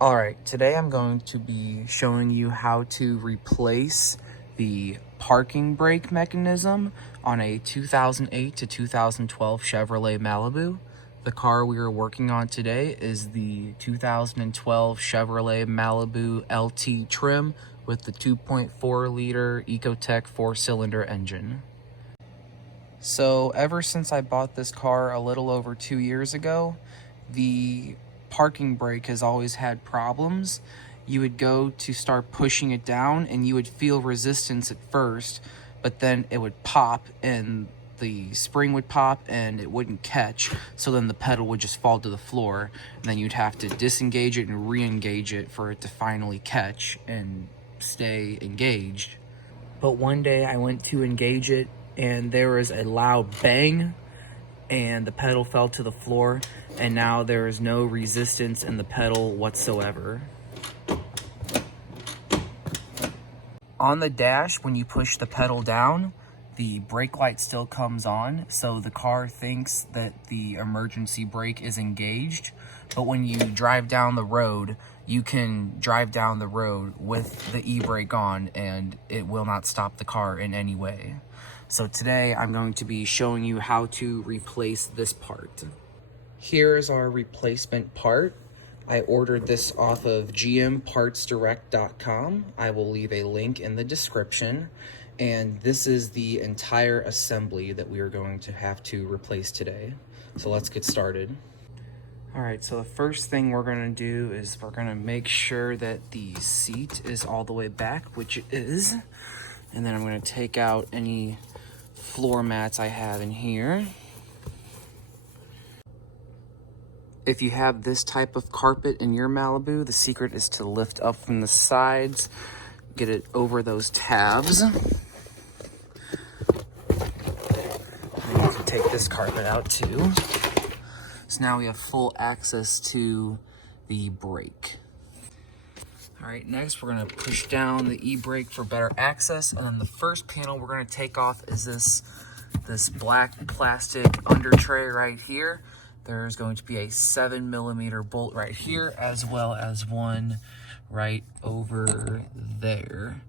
Alright, today I'm going to be showing you how to replace the parking brake mechanism on a 2008 to 2012 Chevrolet Malibu. The car we are working on today is the 2012 Chevrolet Malibu LT trim with the 2.4 liter Ecotec 4-cylinder engine. So ever since I bought this car a little over 2 years ago, the parking brake has always had problems. You would go to start pushing it down and you would feel resistance at first, but then it would pop and the spring would pop and it wouldn't catch, so then the pedal would just fall to the floor, and then you'd have to disengage it and re-engage it for it to finally catch and stay engaged. But one day I went to engage it and there was a loud bang and the pedal fell to the floor, and now there is no resistance in the pedal whatsoever. On the dash, when you push the pedal down, the brake light still comes on, so the car thinks that the emergency brake is engaged. But when you drive down the road, you can drive down the road with the e-brake on and it will not stop the car in any way. So today I'm going to be showing you how to replace this part. Here is our replacement part. I ordered this off of gmpartsdirect.com. I will leave a link in the description. And this is the entire assembly that we are going to have to replace today. So let's get started. Alright, so the first thing we're going to do is we're going to make sure that the seat is all the way back, which it is. And then I'm going to take out any floor mats I have in here. If you have this type of carpet in your Malibu, the secret is to lift up from the sides, get it over those tabs. And you can take this carpet out too. So now we have full access to the brake. All right, next we're gonna push down the e-brake for better access. And then the first panel we're gonna take off is this black plastic under tray right here. There's going to be a 7mm bolt right here, as well as one right over there.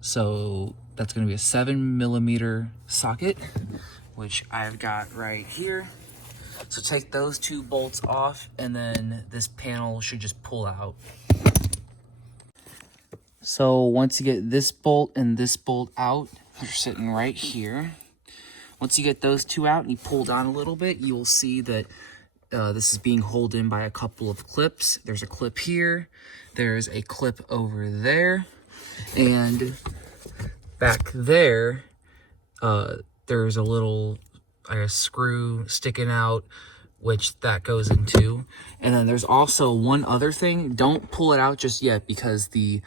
So that's gonna be a 7mm socket, which I've got right here. So take those two bolts off, and then this panel should just pull out. So once you get this bolt and this bolt out, they're sitting right here. Once you get those two out and you pull down a little bit, you will see that this is being held in by a couple of clips. There's a clip here, there's a clip over there, and back there, there's a little screw sticking out, which that goes into. And then there's also one other thing. Don't pull it out just yet, because the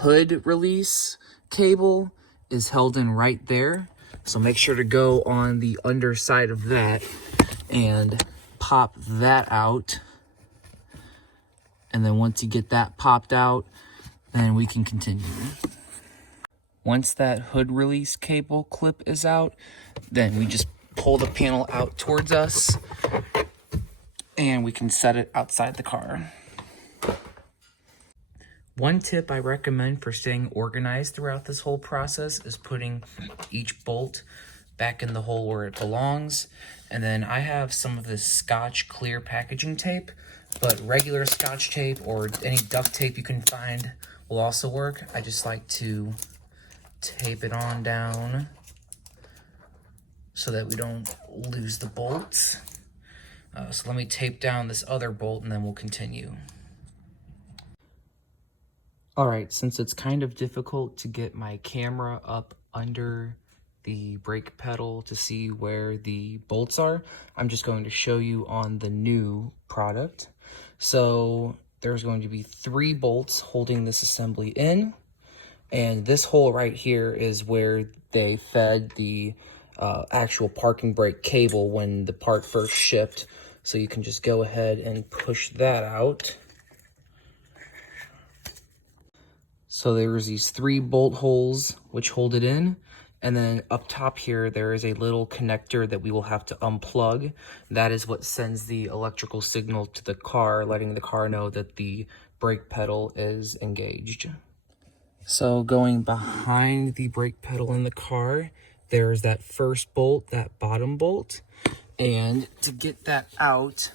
hood release cable is held in right there. So make sure to go on the underside of that and pop that out. And then once you get that popped out, then we can continue. Once that hood release cable clip is out, then we just pull the panel out towards us and we can set it outside the car. One tip I recommend for staying organized throughout this whole process is putting each bolt back in the hole where it belongs. And then I have some of this Scotch clear packaging tape, but regular Scotch tape or any duct tape you can find will also work. I just like to tape it on down so that we don't lose the bolts. So let me tape down this other bolt and then we'll continue. All right, since it's kind of difficult to get my camera up under the brake pedal to see where the bolts are, I'm just going to show you on the new product. So there's going to be 3 bolts holding this assembly in, and this hole right here is where they fed the actual parking brake cable when the part first shipped. So you can just go ahead and push that out. So there's these 3 bolt holes which hold it in, And then up top here, there is a little connector that we will have to unplug. That is what sends the electrical signal to the car, letting the car know that the brake pedal is engaged. So going behind the brake pedal in the car, there's that first bolt, that bottom bolt. And to get that out,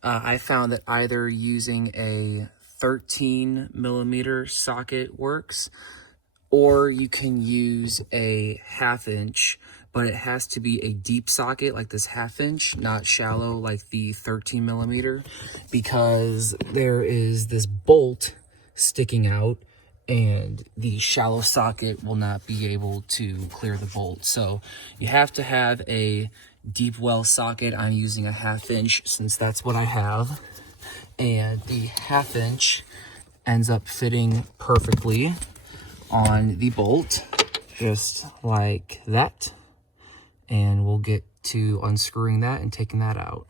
I found that either using a 13mm socket works, or you can use a 1/2 inch, but it has to be a deep socket like this 1/2 inch, not shallow like the 13mm, because there is this bolt sticking out and the shallow socket will not be able to clear the bolt. So you have to have a deep well socket. I'm using a 1/2 inch since that's what I have. And the 1/2 inch ends up fitting perfectly on the bolt, just like that. And we'll get to unscrewing that and taking that out.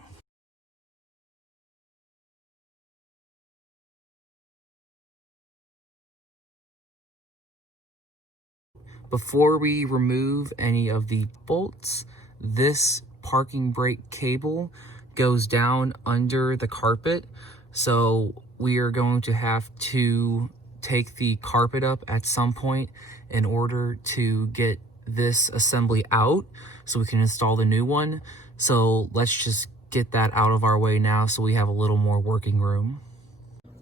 Before we remove any of the bolts, this parking brake cable goes down under the carpet. So we are going to have to take the carpet up at some point in order to get this assembly out so we can install the new one. So let's just get that out of our way now so we have a little more working room.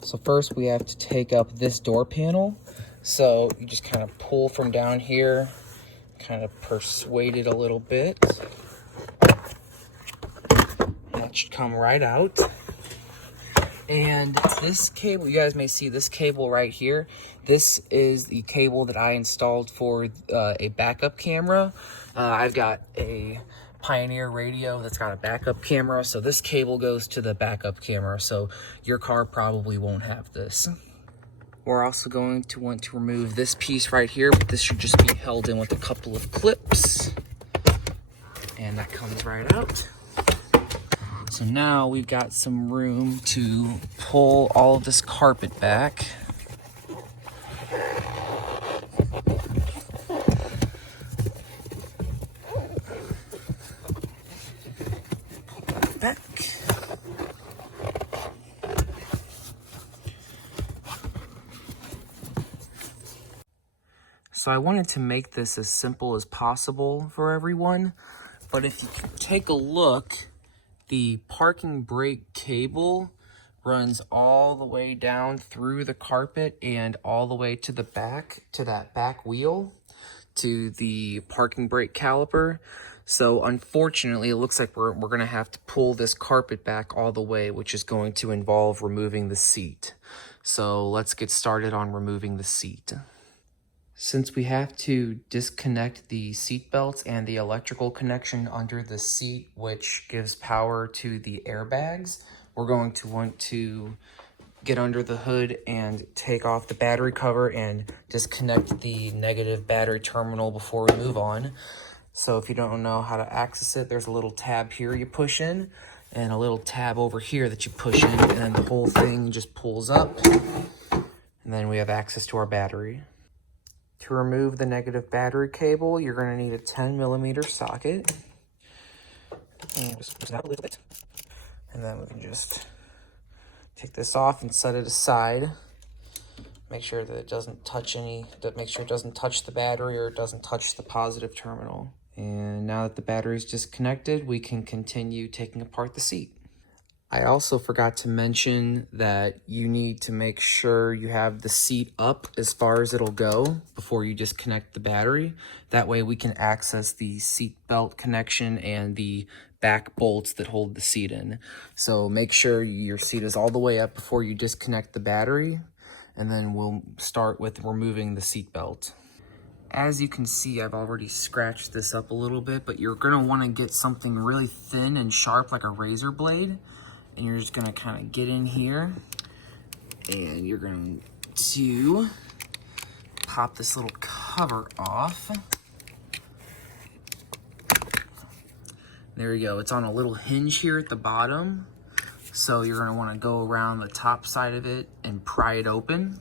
So first we have to take up this door panel. So you just kind of pull from down here, kind of persuade it a little bit. That should come right out. And this cable, you guys may see this cable right here. This is the cable that I installed for a backup camera. I've got a Pioneer radio that's got a backup camera, so this cable goes to the backup camera, so your car probably won't have this. We're also going to want to remove this piece right here, but this should just be held in with a couple of clips. And that comes right out. So now we've got some room to pull all of this carpet back. Pull that back. So I wanted to make this as simple as possible for everyone, but if you can take a look, the parking brake cable runs all the way down through the carpet and all the way to the back, to that back wheel, to the parking brake caliper. So unfortunately, it looks like we're gonna have to pull this carpet back all the way, which is going to involve removing the seat. So let's get started on removing the seat. Since we have to disconnect the seat belts and the electrical connection under the seat, which gives power to the airbags, we're going to want to get under the hood and take off the battery cover and disconnect the negative battery terminal before we move on. So if you don't know how to access it, there's a little tab here you push in and a little tab over here that you push in, and then the whole thing just pulls up, and then we have access to our battery. To remove the negative battery cable, you're going to need a 10mm socket. And just push it out a little bit. And then we can just take this off and set it aside. Make sure that it doesn't touch make sure it doesn't touch the battery or it doesn't touch the positive terminal. And now that the battery is disconnected, we can continue taking apart the seat. I also forgot to mention that you need to make sure you have the seat up as far as it'll go before you disconnect the battery. That way we can access the seat belt connection and the back bolts that hold the seat in. So make sure your seat is all the way up before you disconnect the battery, and then we'll start with removing the seat belt. As you can see, I've already scratched this up a little bit, but you're gonna wanna get something really thin and sharp like a razor blade. And you're just gonna kind of get in here and you're going to pop this little cover off. There you go. It's on a little hinge here at the bottom. So you're gonna wanna go around the top side of it and pry it open.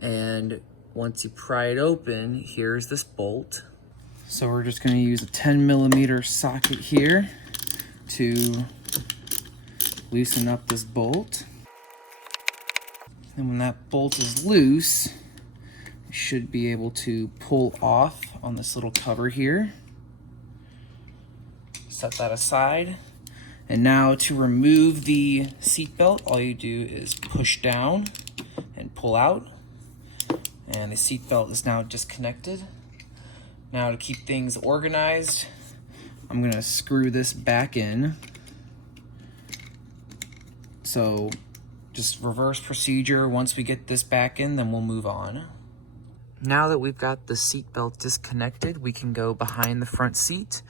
And once you pry it open, here's this bolt. So we're just going to use a 10mm socket here to loosen up this bolt. And when that bolt is loose, you should be able to pull off on this little cover here. Set that aside. And now to remove the seat belt, all you do is push down and pull out. And the seat belt is now disconnected. Now to keep things organized, I'm gonna screw this back in. So just reverse procedure. Once we get this back in, then we'll move on. Now that we've got the seat belt disconnected, we can go behind the front seat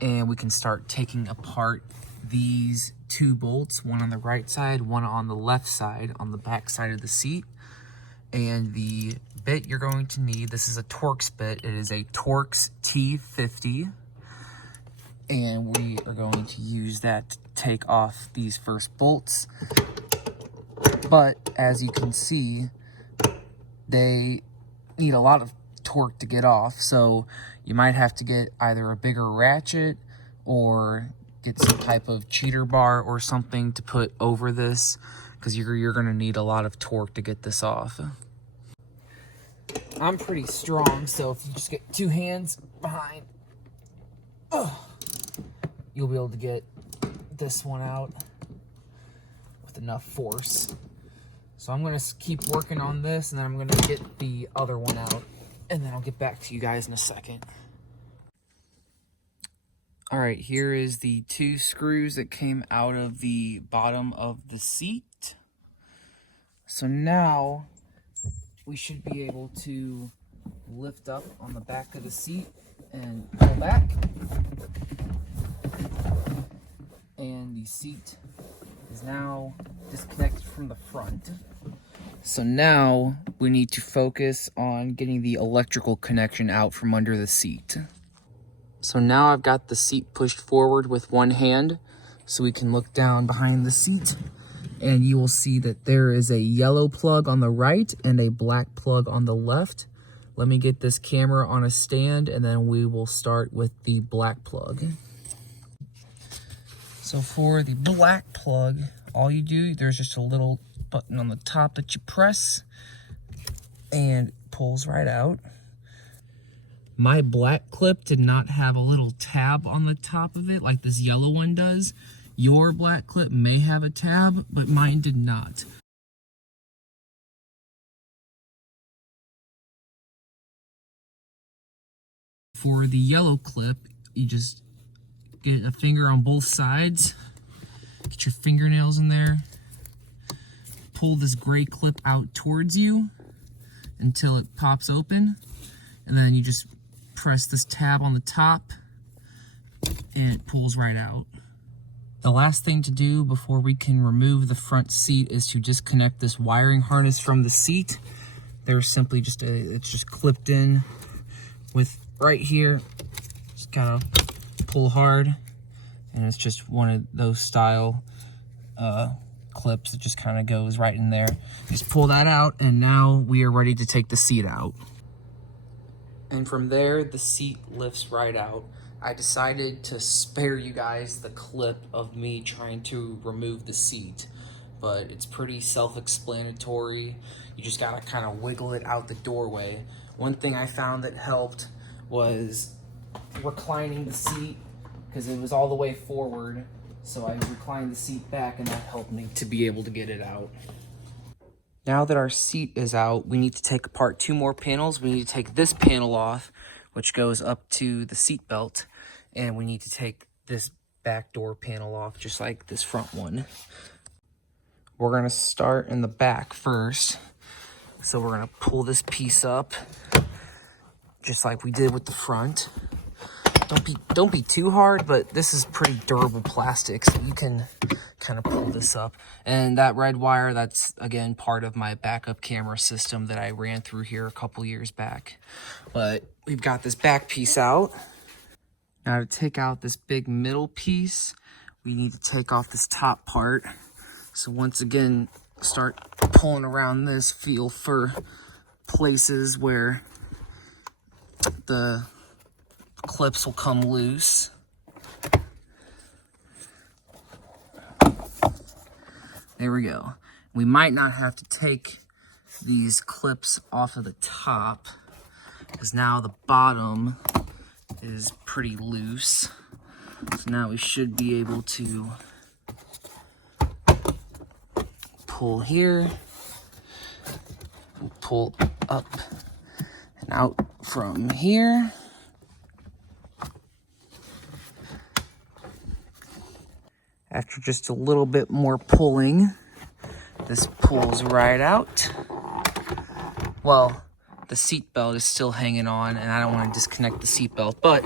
and we can start taking apart these two bolts, one on the right side, one on the left side, on the back side of the seat. And the bit you're going to need, this is a Torx bit. It is a Torx T50. And we are going to use that to take off these first bolts. But as you can see, they need a lot of torque to get off. So you might have to get either a bigger ratchet or get some type of cheater bar or something to put over this, because you're going to need a lot of torque to get this off. I'm pretty strong, so if you just get two hands behind, you'll be able to get this one out with enough force. So I'm going to keep working on this, and then I'm going to get the other one out, and then I'll get back to you guys in a second. All right, here is the two screws that came out of the bottom of the seat. So now we should be able to lift up on the back of the seat and pull back. And the seat is now disconnected from the front. So now we need to focus on getting the electrical connection out from under the seat. So now I've got the seat pushed forward with one hand, so we can look down behind the seat, and you will see that there is a yellow plug on the right and a black plug on the left. Let me get this camera on a stand, and then we will start with the black plug. So for the black plug, all you do, there's just a little button on the top that you press, and it pulls right out. My black clip did not have a little tab on the top of it like this yellow one does. Your black clip may have a tab, but mine did not. For the yellow clip, you just get a finger on both sides, get your fingernails in there, pull this gray clip out towards you until it pops open, and then you just press this tab on the top and it pulls right out. The last thing to do before we can remove the front seat is to disconnect this wiring harness from the seat. There's simply just it's just clipped in with right here. Just kind of pull hard, and it's just one of those style clips that just kind of goes right in there. Just pull that out, and now we are ready to take the seat out. And from there, the seat lifts right out. I decided to spare you guys the clip of me trying to remove the seat, but it's pretty self-explanatory. You just gotta kind of wiggle it out the doorway. One thing I found that helped was reclining the seat, because it was all the way forward, so I reclined the seat back, and that helped me to be able to get it out. Now that our seat is out, we need to take apart two more panels. We need to take this panel off, which goes up to the seat belt, and we need to take this back door panel off, just like this front one. We're gonna start in the back first. So we're gonna pull this piece up, just like we did with the front. Don't be too hard, but this is pretty durable plastic, so you can kind of pull this up. And that red wire, that's again part of my backup camera system that I ran through here a couple years back. But we've got this back piece out. Now to take out this big middle piece, we need to take off this top part. So once again, start pulling around this, feel for places where the clips will come loose. There we go. We might not have to take these clips off of the top because now the bottom is pretty loose. So now we should be able to pull here, pull up and out from here. After just a little bit more pulling, this pulls right out. Well, the seat belt is still hanging on and I don't want to disconnect the seat belt, but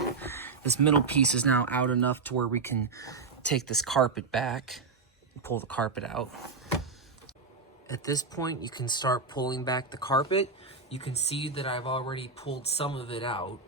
this middle piece is now out enough to where we can take this carpet back and pull the carpet out. At this point, you can start pulling back the carpet. You can see that I've already pulled some of it out.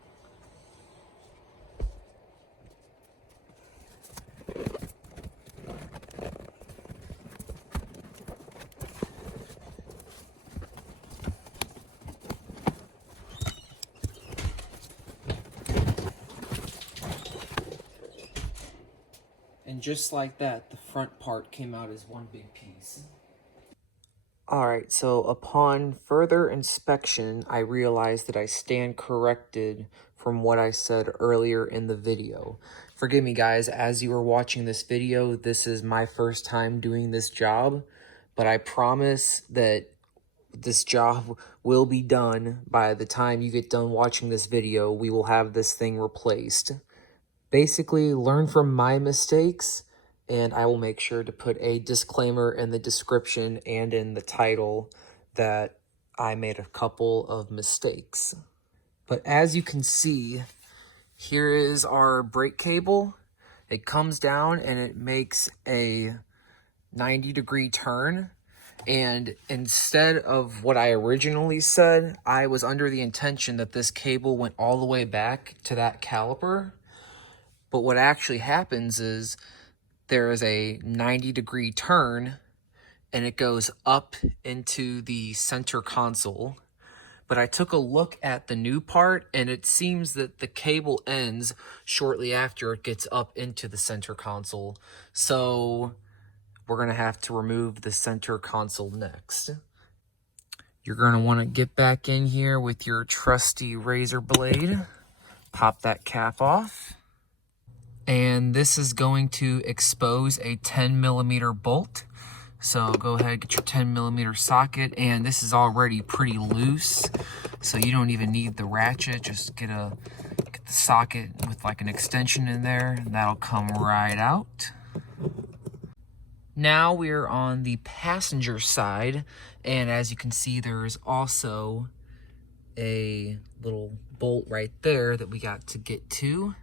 And just like that, the front part came out as one big piece. Alright, so upon further inspection, I realized that I stand corrected from what I said earlier in the video. Forgive me guys, as you were watching this video, this is my first time doing this job, but I promise that this job will be done by the time you get done watching this video. We will have this thing replaced. Basically, learn from my mistakes, and I will make sure to put a disclaimer in the description and in the title that I made a couple of mistakes. But as you can see, here is our brake cable. It comes down and it makes a 90-degree turn. And instead of what I originally said, I was under the intention that this cable went all the way back to that caliper. But what actually happens is there is a 90-degree turn and it goes up into the center console. But I took a look at the new part and it seems that the cable ends shortly after it gets up into the center console. So we're going to have to remove the center console next. You're going to want to get back in here with your trusty razor blade. Pop that cap off. And this is going to expose a 10mm bolt. So go ahead, get your 10mm socket, and this is already pretty loose, so you don't even need the ratchet. Just get the socket with like an extension in there, and that'll come right out. Now we're on the passenger side, and as you can see, there's also a little bolt right there that we got to get to.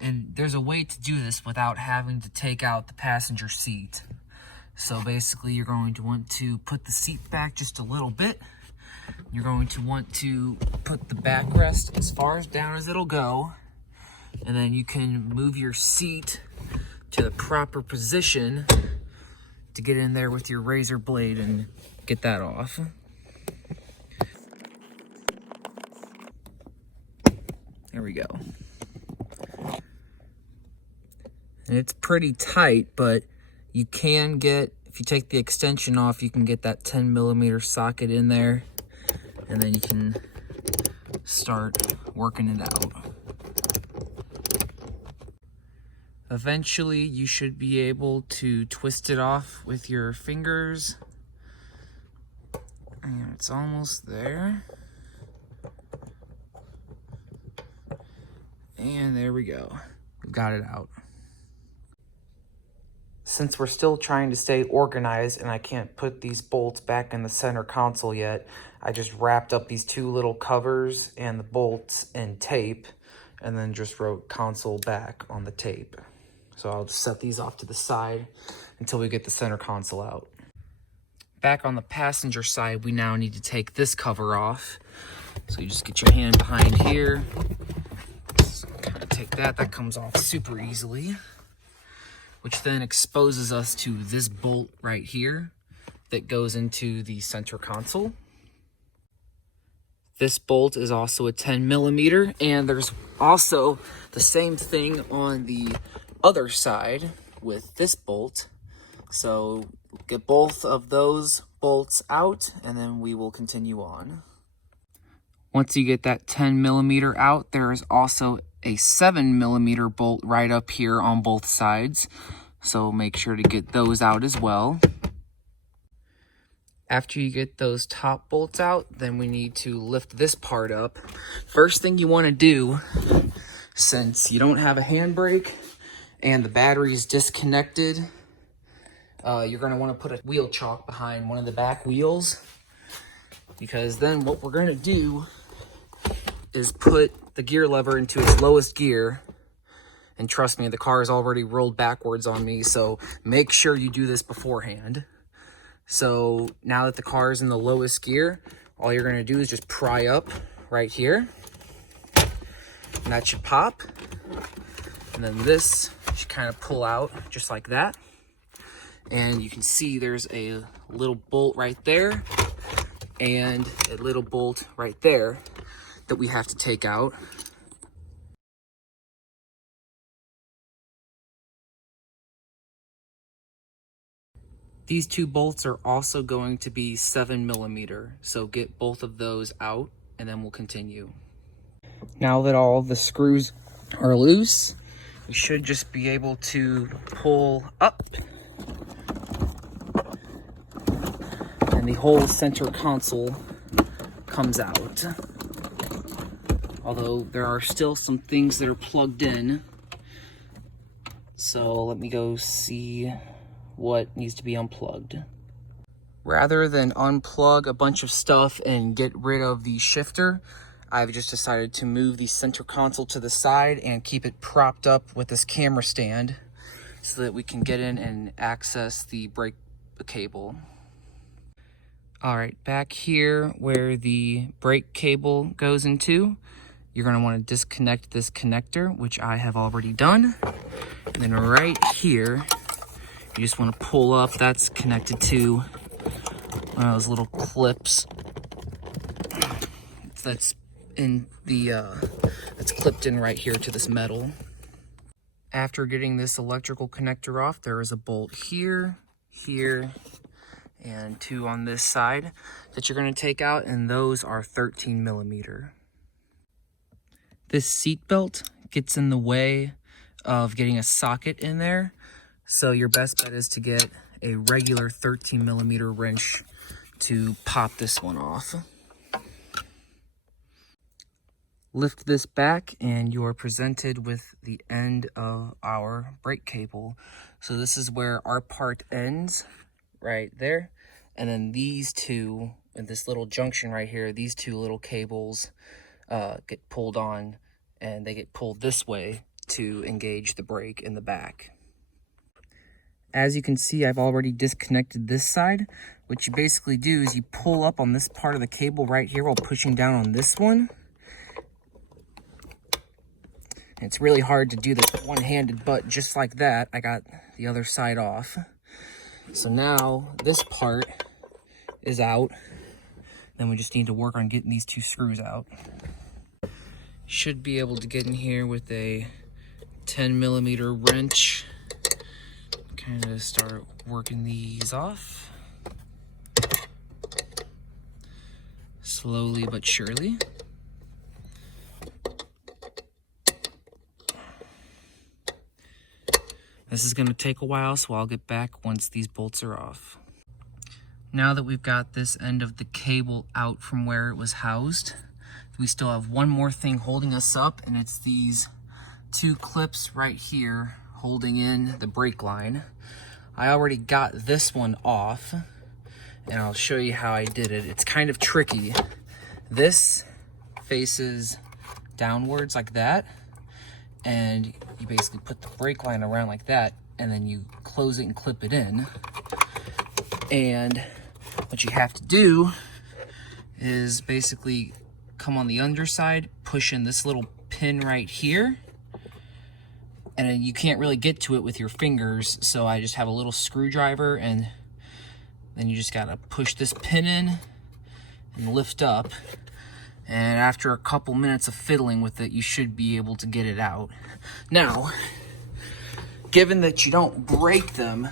And there's a way to do this without having to take out the passenger seat. So basically, you're going to want to put the seat back just a little bit. You're going to want to put the backrest as far as down as it'll go. And then you can move your seat to the proper position to get in there with your razor blade and get that off. There we go. And it's pretty tight, but you can get, if you take the extension off, you can get that 10mm socket in there, and then you can start working it out. Eventually, you should be able to twist it off with your fingers. And it's almost there. And there we go. We've got it out. Since we're still trying to stay organized and I can't put these bolts back in the center console yet, I just wrapped up these two little covers and the bolts in tape and then just wrote console back on the tape. So I'll just set these off to the side until we get the center console out. Back on the passenger side, we now need to take this cover off. So you just get your hand behind here, just kind of take that comes off super easily, which then exposes us to this bolt right here that goes into the center console. This bolt is also a 10 millimeter, and there's also the same thing on the other side with this bolt. So get both of those bolts out, and then we will continue on. Once you get that 10 millimeter out, there is also a 7 millimeter bolt right up here on both sides. So make sure to get those out as well. After you get those top bolts out, then we need to lift this part up. First thing you want to do, since you don't have a handbrake and the battery is disconnected, you're going to want to put a wheel chock behind one of the back wheels, because then what we're going to do is put the gear lever into its lowest gear. And trust me, the car is already rolled backwards on me, so make sure you do this beforehand. So now that the car is in the lowest gear, all you're going to do is just pry up right here. And that should pop. And then this should kind of pull out just like that. And you can see there's a little bolt right there and a little bolt right there that we have to take out. These two bolts are also going to be 7 millimeter, so get both of those out and then we'll continue. Now that all the screws are loose, we should just be able to pull up, and the whole center console comes out. Although there are still some things that are plugged in. So let me go see what needs to be unplugged. Rather than unplug a bunch of stuff and get rid of the shifter, I've just decided to move the center console to the side and keep it propped up with this camera stand so that we can get in and access the brake cable. All right, back here where the brake cable goes into, you're going to want to disconnect this connector, which I have already done. And then right here, you just want to pull up. That's connected to one of those little clips that's in the that's clipped in right here to this metal. After getting this electrical connector off, there is a bolt here, here, and two on this side that you're going to take out, and those are 13 millimeter. This seat belt gets in the way of getting a socket in there, so your best bet is to get a regular 13 millimeter wrench to pop this one off. Lift this back and you are presented with the end of our brake cable. So this is where our part ends, right there. And then these two, in this little junction right here, these two little cables get pulled on, and they get pulled this way to engage the brake in the back. As you can see, I've already disconnected this side. What you basically do is you pull up on this part of the cable right here while pushing down on this one. And it's really hard to do this one-handed, but just like that, I got the other side off. So now this part is out. Then we just need to work on getting these two screws out. Should be able to get in here with a 10 millimeter wrench. Kind of start working these off. Slowly but surely. This is going to take a while, so I'll get back once these bolts are off. Now that we've got this end of the cable out from where it was housed, we still have one more thing holding us up, and it's these two clips right here holding in the brake line. I already got this one off, and I'll show you how I did it. It's kind of tricky. This faces downwards like that, and you basically put the brake line around like that, and then you close it and clip it in. And what you have to do is basically come on the underside, push in this little pin right here, and you can't really get to it with your fingers, so I just have a little screwdriver, and then you just gotta push this pin in and lift up, And after a couple minutes of fiddling with it, you should be able to get it out. Now, given that you don't break them,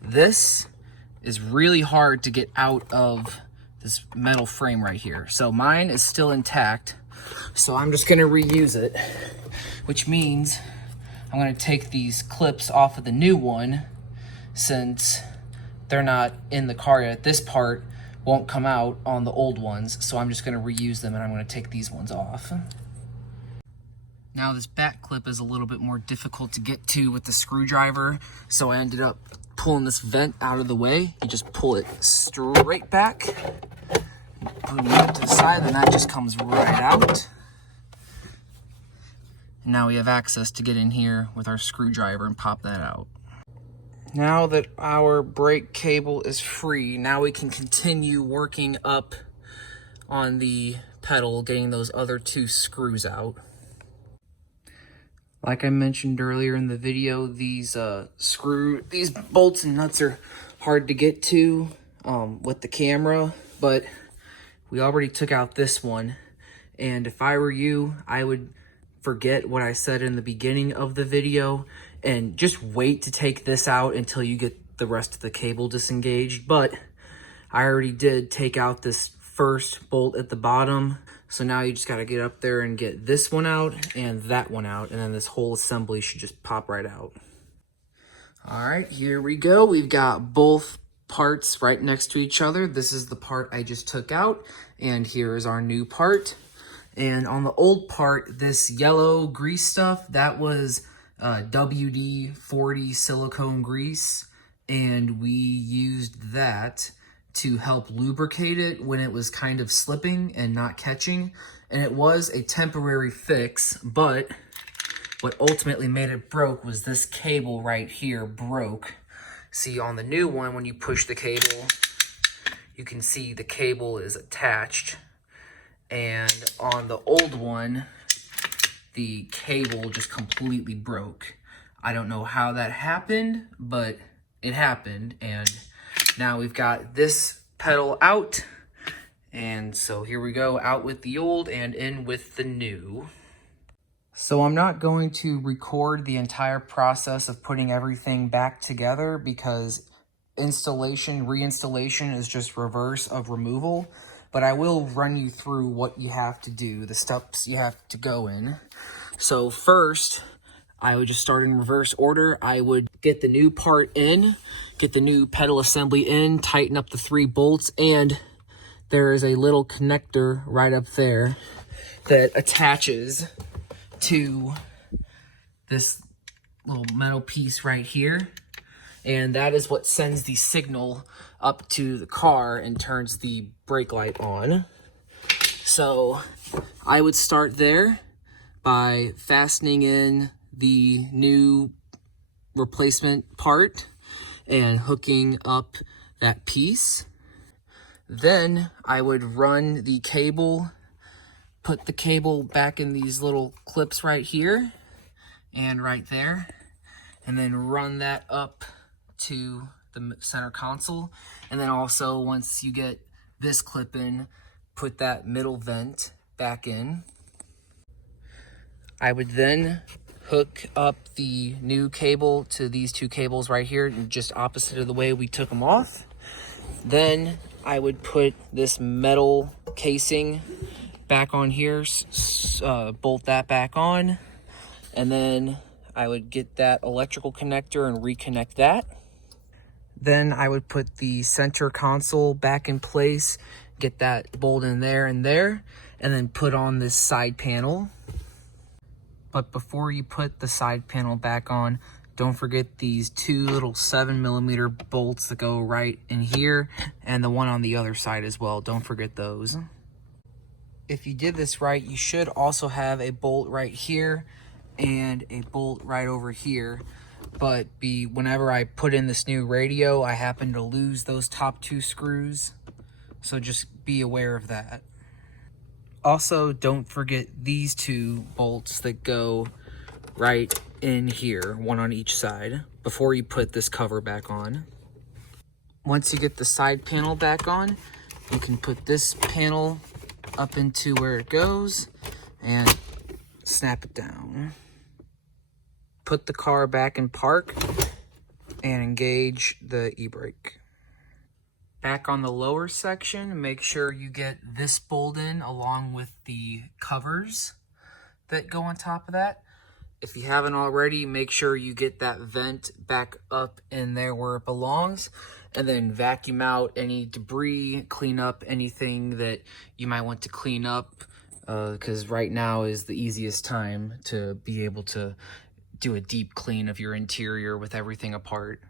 this is really hard to get out of this metal frame right here. So mine is still intact, so I'm just gonna reuse it, which means I'm gonna take these clips off of the new one since they're not in the car yet. This part won't come out on the old ones, so I'm just gonna reuse them and I'm gonna take these ones off. Now this back clip is a little bit more difficult to get to with the screwdriver, so I ended up pulling this vent out of the way. You just pull it straight back, put it to the side, and that just comes right out. And now we have access to get in here with our screwdriver and pop that out. Now that our brake cable is free, now we can continue working up on the pedal, getting those other two screws out. Like I mentioned earlier in the video, these bolts and nuts are hard to get to with the camera, but we already took out this one. And if I were you, I would forget what I said in the beginning of the video and just wait to take this out until you get the rest of the cable disengaged. But I already did take out this first bolt at the bottom, so now you just got to get up there and get this one out and that one out, and then this whole assembly should just pop right out. All right, here we go. We've got both parts right next to each other. This is the part I just took out, and here is our new part. And on the old part, this yellow grease stuff, that was WD-40 silicone grease, and we used that to help lubricate it when it was kind of slipping and not catching. And it was a temporary fix, but what ultimately made it broke was this cable right here broke. See, on the new one, when you push the cable, you can see the cable is attached. And on the old one, the cable just completely broke. I don't know how that happened, but it happened. And now we've got this pedal out. And so here we go, out with the old and in with the new. So I'm not going to record the entire process of putting everything back together because reinstallation is just reverse of removal. But I will run you through what you have to do, the steps you have to go in. So first, I would just start in reverse order. I would get the new part in, get the new pedal assembly in, tighten up the 3 bolts, and there is a little connector right up there that attaches to this little metal piece right here. And that is what sends the signal up to the car and turns the brake light on. So I would start there by fastening in the new replacement part and hooking up that piece. Then I would run the cable, put the cable back in these little clips right here and right there, and then run that up to the center console. And then also, once you get this clip in, put that middle vent back in. I would then hook up the new cable to these 2 cables right here, just opposite of the way we took them off. Then I would put this metal casing back on here, bolt that back on, and then I would get that electrical connector and reconnect that. Then I would put the center console back in place, get that bolt in there, and then put on this side panel. But before you put the side panel back on, don't forget these 2 little 7mm bolts that go right in here, and the one on the other side as well. Don't forget those. If you did this right, you should also have a bolt right here and a bolt right over here. But whenever I put in this new radio, I happen to lose those top 2 screws. So just be aware of that. Also, don't forget these 2 bolts that go right in here, one on each side, before you put this cover back on. Once you get the side panel back on, you can put this panel up into where it goes and snap it down. Put the car back in park and engage the e-brake. Back on the lower section, make sure you get this bolt in along with the covers that go on top of that. If you haven't already, make sure you get that vent back up in there where it belongs, and then vacuum out any debris, clean up anything that you might want to clean up, because right now is the easiest time to be able to do a deep clean of your interior with everything apart.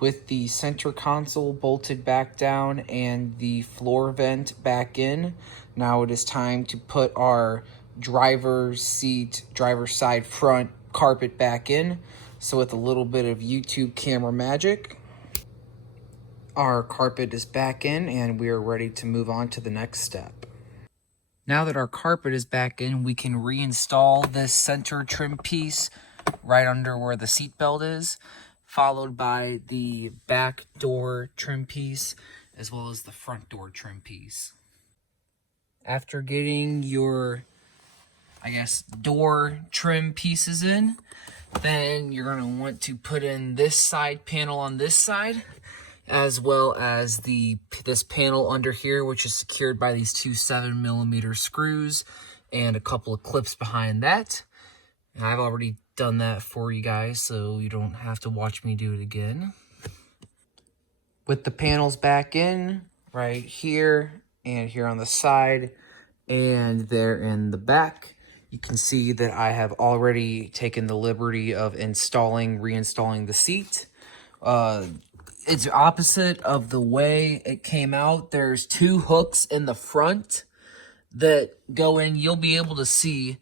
With the center console bolted back down and the floor vent back in, now it is time to put our driver's seat, driver's side front carpet back in. So with a little bit of YouTube camera magic, our carpet is back in and we are ready to move on to the next step. Now that our carpet is back in, we can reinstall this center trim piece right under where the seat belt is, followed by the back door trim piece, as well as the front door trim piece. After getting your, door trim pieces in, then you're going to want to put in this side panel on this side, as well as this panel under here, which is secured by these two 7mm screws and a couple of clips behind that. And I've already done that for you guys, so you don't have to watch me do it again. With the panels back in, right here and here on the side and there in the back, you can see that I have already taken the liberty of reinstalling the seat. It's opposite of the way it came out. There's two hooks in the front that go in. You'll be able to see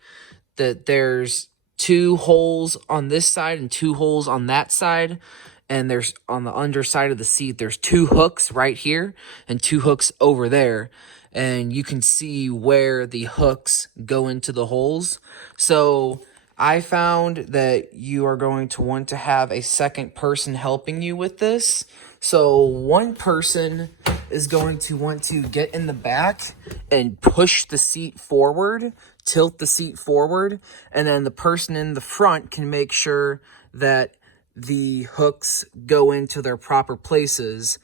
that there's two holes on this side and two holes on that side, and there's on the underside of the seat there's two hooks right here and two hooks over there, and you can see where the hooks go into the holes. So I found that you are going to want to have a second person helping you with this. So one person is going to want to get in the back and push the seat forward, tilt the seat forward, and then the person in the front can make sure that the hooks go into their proper places.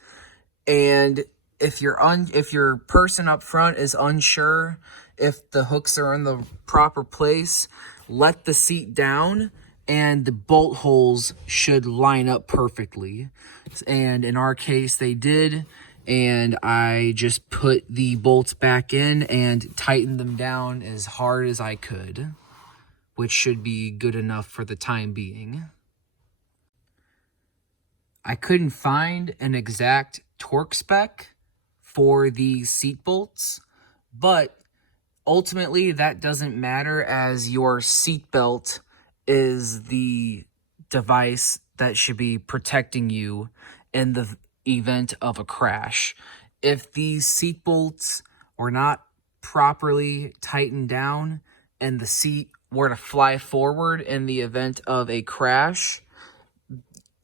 And if your person up front is unsure if the hooks are in the proper place, let the seat down and the bolt holes should line up perfectly. And in our case, they did. And I just put the bolts back in and tightened them down as hard as I could, which should be good enough for the time being. I couldn't find an exact torque spec for these seat bolts, but ultimately that doesn't matter, as your seat belt is the device that should be protecting you in the event of a crash. If these seat bolts were not properly tightened down and the seat were to fly forward in the event of a crash,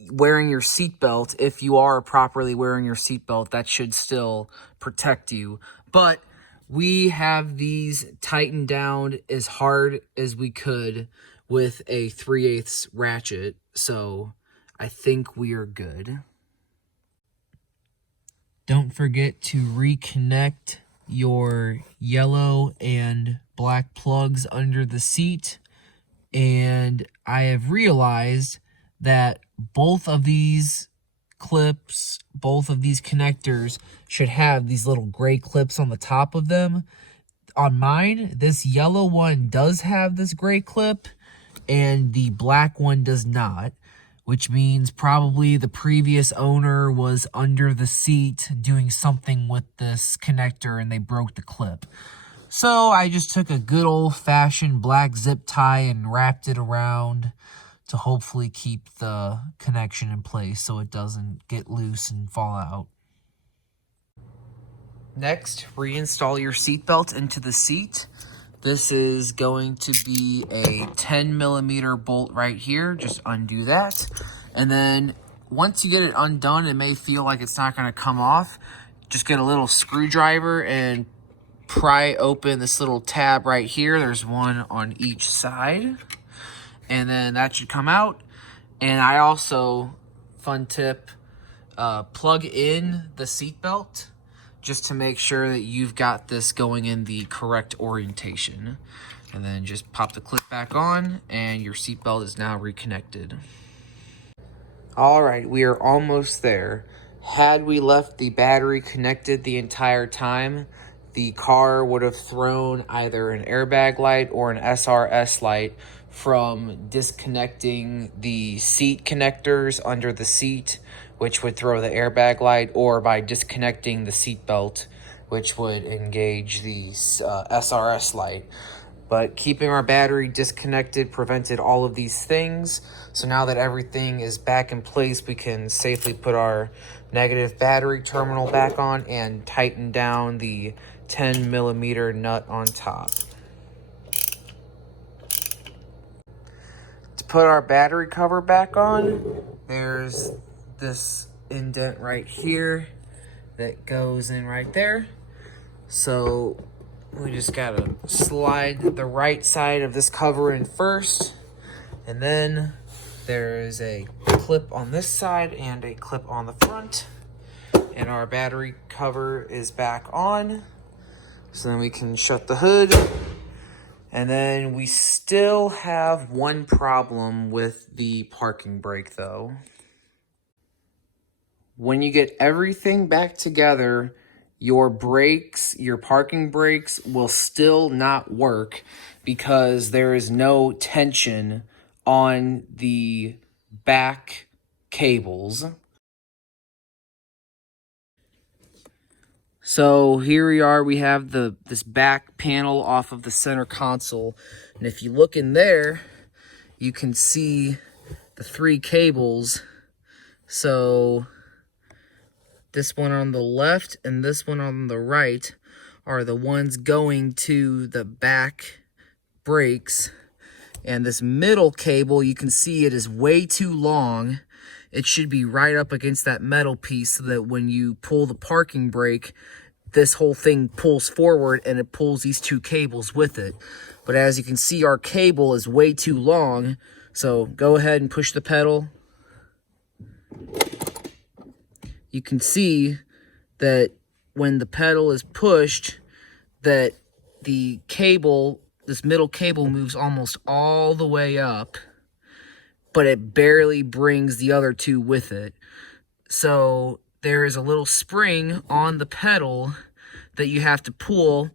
wearing your seatbelt, if you are properly wearing your seatbelt, that should still protect you. But we have these tightened down as hard as we could with a 3/8 ratchet, so I think we are good. Don't forget to reconnect your yellow and black plugs under the seat. And I have realized that both of these clips, both of these connectors should have these little gray clips on the top of them. On mine, this yellow one does have this gray clip and the black one does not, which means probably the previous owner was under the seat doing something with this connector and they broke the clip. So I just took a good old-fashioned black zip tie and wrapped it around to hopefully keep the connection in place so it doesn't get loose and fall out. Next, reinstall your seatbelt into the seat. This is going to be a 10mm bolt right here. Just undo that. And then once you get it undone, it may feel like it's not going to come off. just get a little screwdriver and pry open this little tab right here. There's one on each side. And then that should come out. And I also, fun tip, plug in the seatbelt just to make sure that you've got this going in the correct orientation. And then just pop the clip back on and your seatbelt is now reconnected. All right, we are almost there. Had we left the battery connected the entire time, the car would have thrown either an airbag light or an SRS light from disconnecting the seat connectors under the seat, which would throw the airbag light, or by disconnecting the seat belt, which would engage the SRS light. But keeping our battery disconnected prevented all of these things. So now that everything is back in place, we can safely put our negative battery terminal back on and tighten down the 10mm nut on top. To put our battery cover back on, there's this indent right here that goes in right there. So we just gotta slide the right side of this cover in first, and then there's a clip on this side and a clip on the front, and our battery cover is back on. So then we can shut the hood, and then we still have one problem with the parking brake though. When you get everything back together, your brakes, your parking brakes will still not work because there is no tension on the back cables. So here we are, we have this back panel off of the center console. And if you look in there, you can see the 3 cables. So this one on the left and this one on the right are the ones going to the back brakes. And this middle cable, you can see it is way too long. It should be right up against that metal piece so that when you pull the parking brake, this whole thing pulls forward and it pulls these 2 cables with it. But as you can see, our cable is way too long. So go ahead and push the pedal. You can see that when the pedal is pushed, that the cable, this middle cable, moves almost all the way up, but it barely brings the other 2 with it. So there is a little spring on the pedal that you have to pull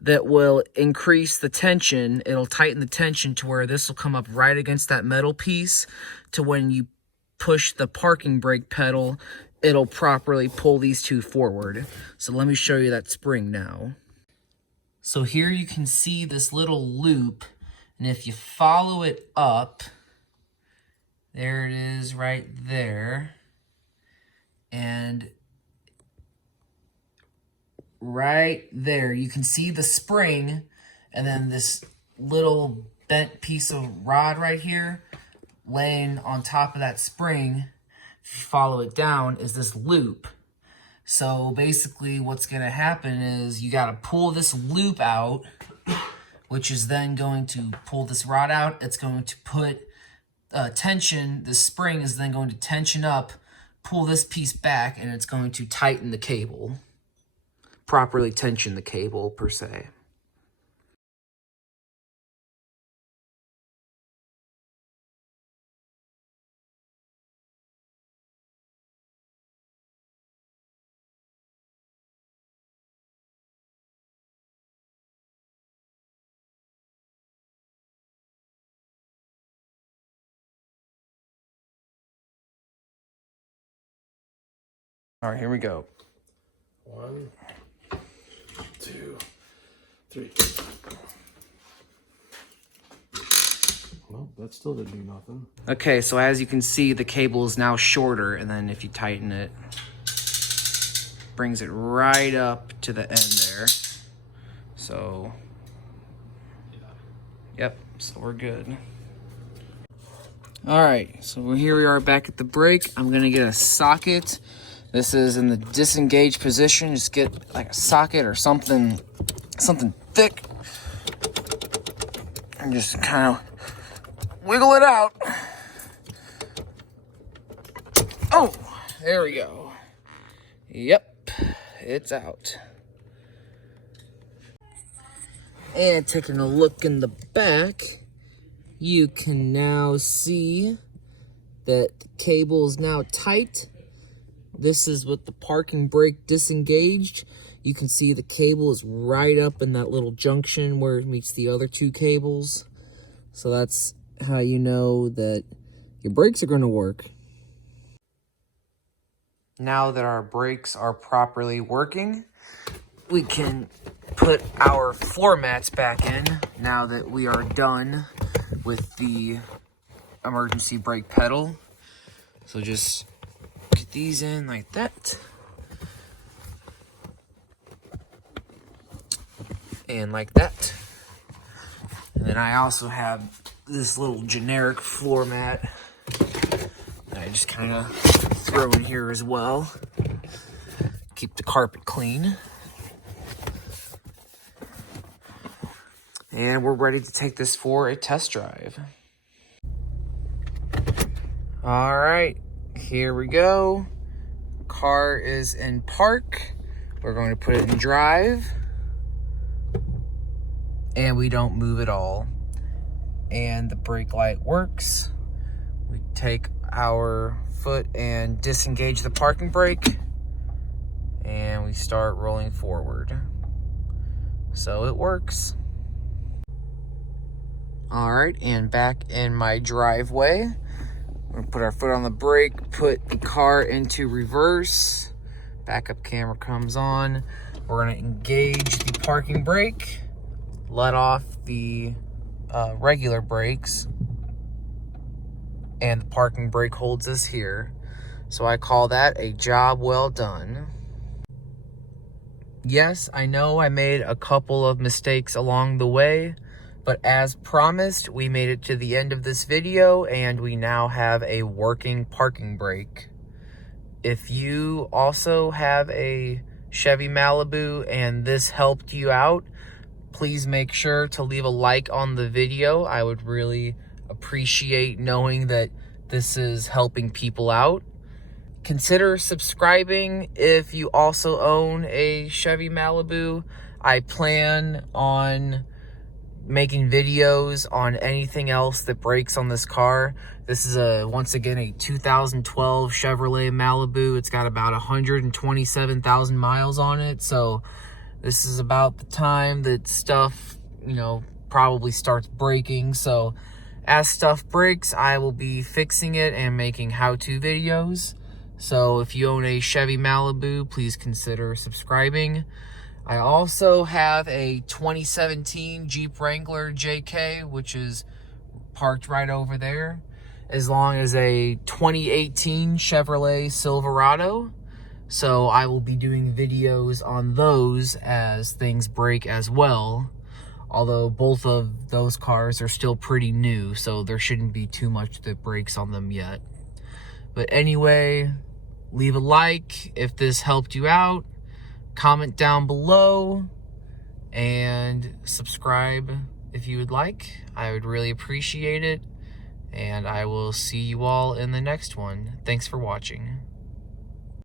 that will increase the tension. It'll tighten the tension to where this will come up right against that metal piece, to when you push the parking brake pedal, it'll properly pull these 2 forward. So let me show you that spring now. So here you can see this little loop, and if you follow it up, there it is right there. And right there, you can see the spring, and then this little bent piece of rod right here laying on top of that spring. If you follow it down, is this loop. So basically what's going to happen is you got to pull this loop out, which is then going to pull this rod out. It's going to put tension. The spring is then going to tension up, pull this piece back, and it's going to tighten the cable. Properly tension the cable, per se. All right, here we go. 1, 2, 3. Well, that still didn't do nothing. Okay, so as you can see, the cable is now shorter, and then if you tighten it, brings it right up to the end there. So, yep, so we're good. All right, so here we are back at the brake. I'm gonna get a socket This is in the disengaged position. Just get like a socket or something thick, and just kind of wiggle it out. Oh, there we go. Yep, it's out. And taking a look in the back, you can now see that the cable is now tight. This is with the parking brake disengaged. You can see the cable is right up in that little junction where it meets the other two cables. So that's how you know that your brakes are going to work. Now that our brakes are properly working, we can put our floor mats back in now that we are done with the emergency brake pedal. So just get these in like that. And like that. And then I also have this little generic floor mat that I just kind of throw in here as well. Keep the carpet clean. And we're ready to take this for a test drive. All right, here we go. Car is in park. We're going to put it in drive. And we don't move at all. And the brake light works. We take our foot and disengage the parking brake. And we start rolling forward. So it works. All right, and back in my driveway. We're gonna put our foot on the brake, put the car into reverse. Backup camera comes on. We're gonna engage the parking brake, let off the regular brakes, and the parking brake holds us here. So I call that a job well done. Yes, I know I made a couple of mistakes along the way, but as promised, we made it to the end of this video and we now have a working parking brake. If you also have a Chevy Malibu and this helped you out, please make sure to leave a like on the video. I would really appreciate knowing that this is helping people out. Consider subscribing if you also own a Chevy Malibu. I plan on making videos on anything else that breaks on this car. This is once again a 2012 Chevrolet Malibu. It's got about 127,000 miles on it. So this is about the time that stuff, probably starts breaking. So as stuff breaks, I will be fixing it and making how-to videos. So if you own a Chevy Malibu, please consider subscribing. I also have a 2017 Jeep Wrangler JK, which is parked right over there, as long as a 2018 Chevrolet Silverado. So I will be doing videos on those as things break as well. Although both of those cars are still pretty new, so there shouldn't be too much that breaks on them yet. But anyway, leave a like if this helped you out. Comment down below and subscribe if you would like. I would really appreciate it. And I will see you all in the next one. Thanks for watching.